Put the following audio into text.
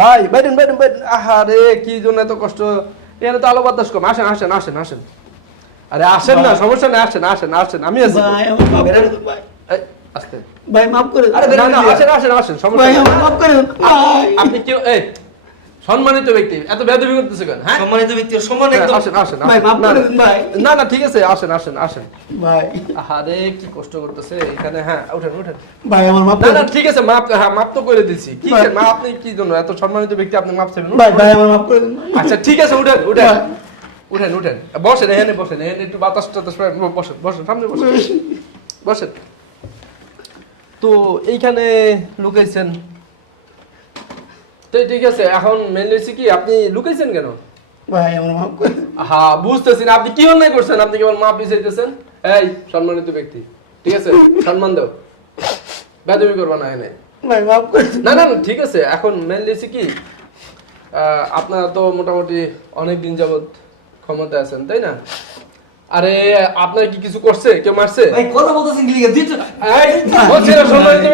ভাই Byron Byron Byron, আহারে কি জন্য এত কষ্ট, এখানে তো আলো বাতাস কম, আসেন আসেন আসেন আসেন, আরে আসেন না, সমস্যা নেই, আসেন আসেন আসেন, আমি আছি তো। ভাই আমার মাফ করে দেন ভাই। এই, আস্তে, ভাই মাফ করে দেন। আরে না না আসেন আসেন আসেন, সমস্যা ভাই নেই। আমার মাফ করে দেন ভাই। আপনি কেউ এই সম্মানিত ব্যক্তি এত বেয়াদবি করতেছে কেন? হ্যাঁ সম্মানিত ব্যক্তি সম্মান হ্যাঁ, একদম। আসেন আসেন ভাই আসেন। মাফ না, করে দেন ভাই। না না ঠিক আছে, আসেন আসেন আসেন। ভাই আহারে কি কষ্ট করতেছে এখানে, হ্যাঁ উঠেন উঠেন। ভাই আমার মাফ না করে না দেন। ঠিক আছে, মাপ, হ্যাঁ মাপ তো করে দিচ্ছি। কি ভাই। মা আপনি কি জন্য এত সম্মানিত ব্যক্তি আপনি মাপ চাইবেন? ভাই ভাই আমার মাফ করে দেন। আচ্ছা ঠিক আছে, উঠেন উঠেন ভাই। উঠেন উঠেন, বসেন এখানে বসেন, এখানে একটু বাতাস টাতাস পায়, বসেন বসেন সামনে বসেন বসেন। তো এইখানে লুকাইছেন তো ঠিক আছে, এখন মেনলি হচ্ছে কি আপনি লুকাইছেন কেন? ভাই আমার মাফ করে দেন। হ্যাঁ বুঝতেছি না আপনি কি অন্যায় করছেন, আপনি কেবল মাপ চাইতেছেন। এই সম্মানিত ব্যক্তি, ঠিক আছে সম্মান দাও, বেদবি করবা না এনে। ভাই মাফ করে দেন। না না না, ঠিক আছে, এখন মেনলি হচ্ছে কি আপনারা তো মোটামুটি অনেক দিন যাবত ক্ষমতায় আছেন তাই না? আরে আপনার কি কিছু করছে, কেউ মারছে? ভাই কথা বলতেছেন কি লিখে দিচ্ছ? এই, বলছি না সম্মানিত